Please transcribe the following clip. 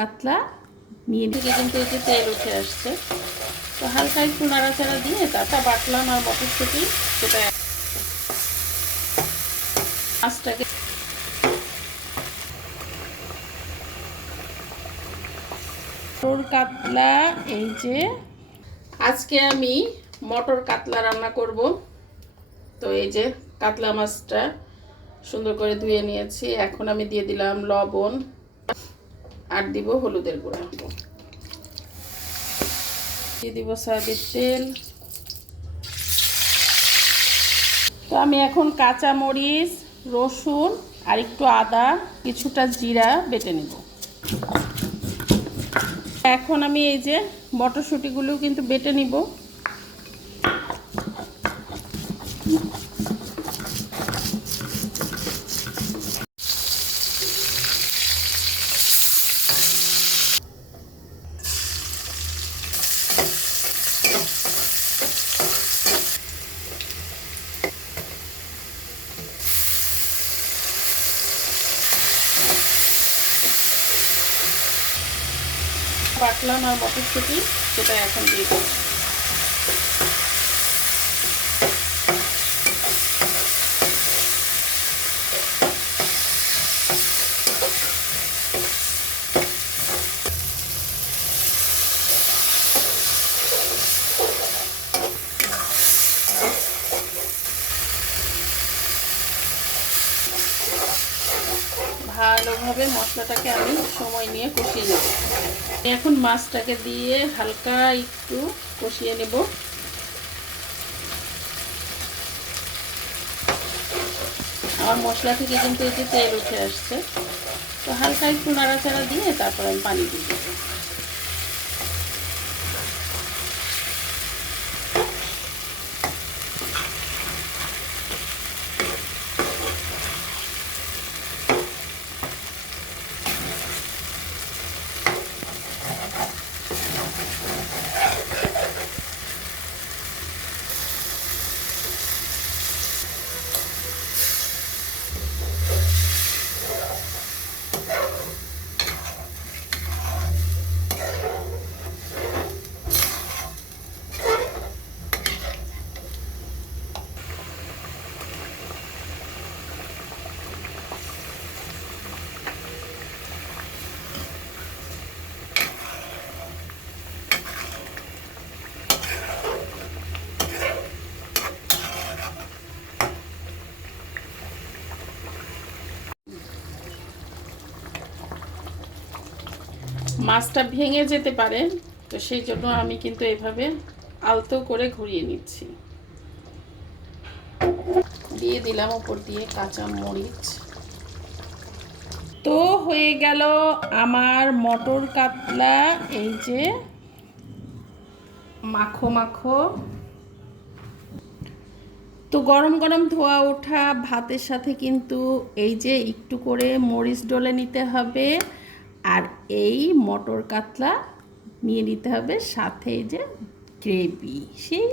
পাতলা নিয়ে থেকে কিন্তু এই যে তেল উঠে আসছে। তো হালকা একটু নাড়াচাড়া দিয়ে তারপর বাটলাম আর মটরশুঁটি সেটা মাছটাকে মটর কাতলা। এই যে আজকে আমি মটর কাতলা রান্না করব। তো এই যে কাতলা মাছটা সুন্দর করে ধুয়ে নিয়েছি। এখন আমি দিয়ে দিলাম লবণ আর দিব হলুদের গুঁড়া, দিয়ে দিব সয়াবিন তেল। তো আমি এখন কাঁচা মরিচ, রসুন আর একটু আদা, কিছুটা জিরা বেটে নেব। এখন আমি এই যে মটরশুঁটিগুলো কিন্তু বেটে নিব। বাটলাম আর মটরশুঁটি সেটা এখন দিয়ে দেব। ভালোভাবে মশলাটাকে আমি সময় নিয়ে কষিয়ে নেব। এখন মাছটাকে দিয়ে হালকা একটু কষিয়ে নেব। আমার মশলা থেকে কিন্তু এই যে তেল উঠে আসছে। তো হালকা একটু নাড়াচাড়া দিয়ে তারপর আমি পানি দিয়ে দেব। মাছটা ভেঙে যেতে পারে, তো সেই জন্য আমি কিন্তু এভাবে আলতো করে ঘুরিয়ে নিচ্ছি। দিয়ে দিলাম উপর দিয়ে কাঁচা মরিচ। তো হয়ে গেল আমার মটর কাতলা। এই যে মাখো মাখো। তো গরম গরম ধোয়া ওঠা ভাতের সাথে কিন্তু এই যে একটু করে মরিচ ডলে নিতে হবে, আর এই মটর কাতলা নিয়ে নিতে হবে সাথে এই যে গ্রেভি। সেই